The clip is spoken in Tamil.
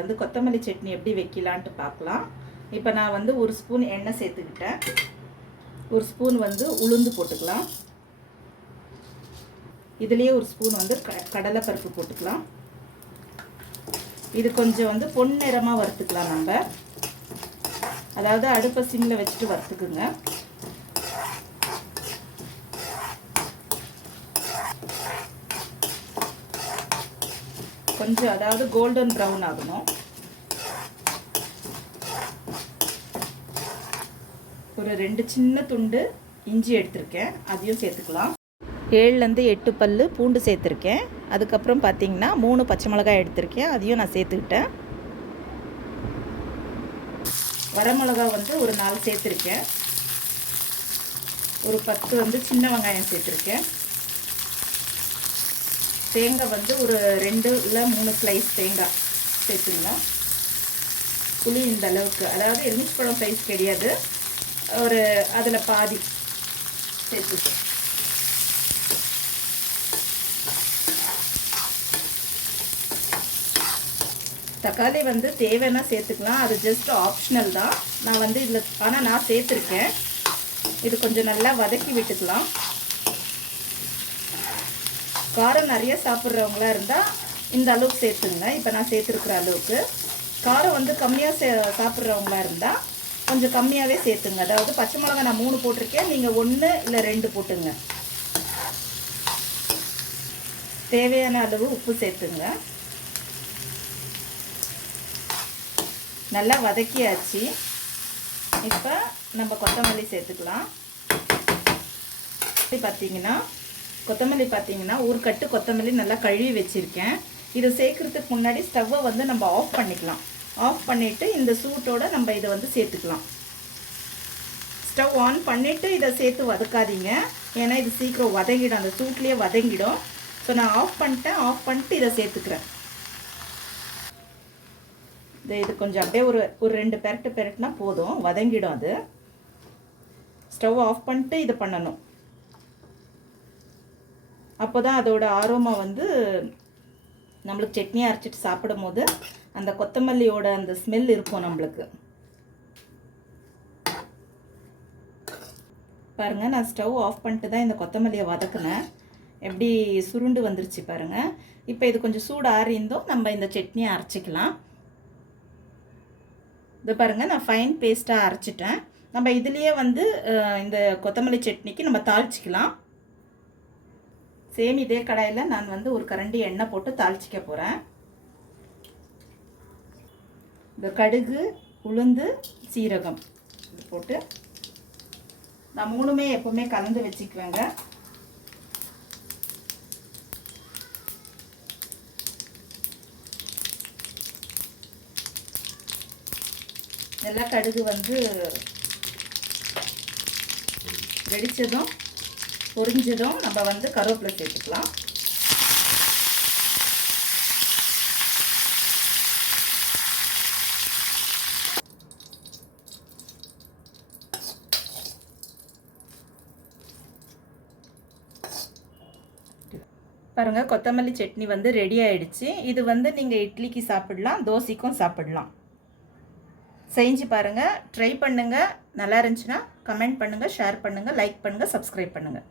வந்து கொத்தமல்லி சட்னி எப்படி வைக்கலான்ட்டு பார்க்கலாம். இப்போ நான் வந்து ஒரு ஸ்பூன் எண்ணெய் சேர்த்துக்கிட்டேன். ஒரு ஸ்பூன் வந்து உளுந்து போட்டுக்கலாம். இதுலேயே ஒரு ஸ்பூன் வந்து கடலைப்பருப்பு போட்டுக்கலாம். இது கொஞ்சம் வந்து பொன்னிறமாக வறுத்துக்கலாம். நம்ம அதாவது அடுப்பை சிம்மில் வச்சுட்டு வறுத்துக்குங்க. கொஞ்சம் அதாவது கோல்டன் ப்ரௌன் ஆகணும். ஒரு 2 சின்ன துண்டு இஞ்சி எடுத்திருக்கேன், அதையும் சேர்த்துக்கலாம். 7லேருந்து 8 பல்லு பூண்டு சேர்த்துருக்கேன். அதுக்கப்புறம் பார்த்தீங்கன்னா 3 பச்சை மிளகாய் எடுத்திருக்கேன், அதையும் நான் சேர்த்துக்கிட்டேன். வரமிளகா வந்து ஒரு 4 சேர்த்துருக்கேன். ஒரு 10 வந்து சின்ன வெங்காயம் சேர்த்துருக்கேன். தேங்காய் வந்து ஒரு 2 இல்லை 3 ஸ்லைஸ் தேங்காய் சேர்த்துங்க. புளி இந்த அளவுக்கு, அதாவது எலுமிச்சம்பழம் சைஸ் கிடையாது, ஒரு அதில் பாதி சேர்த்துக்கேன். தக்காளி வந்து தேவைன்னா சேர்த்துக்கலாம், அது ஜஸ்ட் ஆப்ஷனல் தான். நான் வந்து இதில் ஆனால் நான் சேர்த்துருக்கேன். இது கொஞ்சம் நல்லா வதக்கி விட்டுக்கலாம். காரம் நிறைய சாப்பிட்றவங்களா இருந்தால் இந்த அளவுக்கு சேர்த்துங்க. இப்போ நான் சேர்த்துருக்குற அளவுக்கு. காரம் வந்து கம்மியாக சாப்பிட்றவங்களா இருந்தால் கொஞ்சம் கம்மியாகவே சேர்த்துங்க. அதாவது பச்சை மிளகா நான் 3 போட்டிருக்கேன், நீங்கள் 1 இல்லை 2 போட்டுங்க. தேவையான அளவு உப்பு சேர்த்துங்க. நல்லா வதக்கியாச்சு. இப்போ நம்ம கொத்தமல்லி சேர்த்துக்கலாம். கொத்தமல்லி பார்த்தீங்கன்னா ஒரு கட்டு கொத்தமல்லி நல்லா கழுவி வச்சுருக்கேன். இதை சேர்க்குறதுக்கு முன்னாடி ஸ்டவ்வை வந்து நம்ம ஆஃப் பண்ணிக்கலாம். ஆஃப் பண்ணிவிட்டு இந்த சூட்டோடு நம்ம இதை வந்து சேர்த்துக்கலாம். ஸ்டவ் ஆன் பண்ணிவிட்டு இதை சேர்த்து வதக்காதீங்க, ஏன்னா இது சீக்கிரம் வதங்கிடும், அந்த சூட்லேயே வதங்கிடும். ஸோ நான் ஆஃப் பண்ணிட்டேன். ஆஃப் பண்ணிட்டு இதை சேர்த்துக்கிறேன். இது கொஞ்சம் அப்படியே ஒரு 2 பெரட்டுனா போதும், வதங்கிடும். அது ஸ்டவ் ஆஃப் பண்ணிட்டு இதை பண்ணணும். அப்போ தான் அதோட ஆரோமா வந்து நம்மளுக்கு சட்னி அரைச்சிட்டு சாப்பிடும் போது அந்த கொத்தமல்லியோட அந்த ஸ்மெல் இருக்கும் நம்மளுக்கு. பாருங்கள், நான் ஸ்டவ் ஆஃப் பண்ணிட்டு தான் இந்த கொத்தமல்லியை வதக்குனேன். எப்படி சுருண்டு வந்துருச்சு பாருங்கள். இப்போ இது கொஞ்சம் சூடு ஆறியிருந்தோம், நம்ம இந்த சட்னியை அரைச்சிக்கலாம். இது பாருங்கள், நான் ஃபைன் பேஸ்ட்டாக அரைச்சிட்டேன். நம்ம இதுலேயே வந்து இந்த கொத்தமல்லி சட்னிக்கு நம்ம தாளிச்சிக்கலாம். சேம் இதே கடாயில் நான் வந்து ஒரு கரண்டி எண்ணெய் போட்டு தாளிச்சிக்க போகிறேன். இந்த கடுகு, உளுந்து, சீரகம் இது போட்டு நான் 3மே எப்போவுமே கலந்து வச்சுக்குவேங்க. நல்லா கடுகு வந்து வெடித்ததும் பொரிஞ்சதும் நம்ம வந்து கருவேப்பிலை சேர்த்துக்கலாம். பாருங்கள், கொத்தமல்லி சட்னி வந்து ரெடி ஆயிடுச்சு. இது வந்து நீங்கள் இட்லிக்கு சாப்பிடலாம், தோசைக்கும் சாப்பிடலாம். செஞ்சு பாருங்கள், ட்ரை பண்ணுங்கள். நல்லா இருந்துச்சுன்னா கமெண்ட் பண்ணுங்கள், ஷேர் பண்ணுங்கள், லைக் பண்ணுங்கள், சப்ஸ்கிரைப் பண்ணுங்கள்.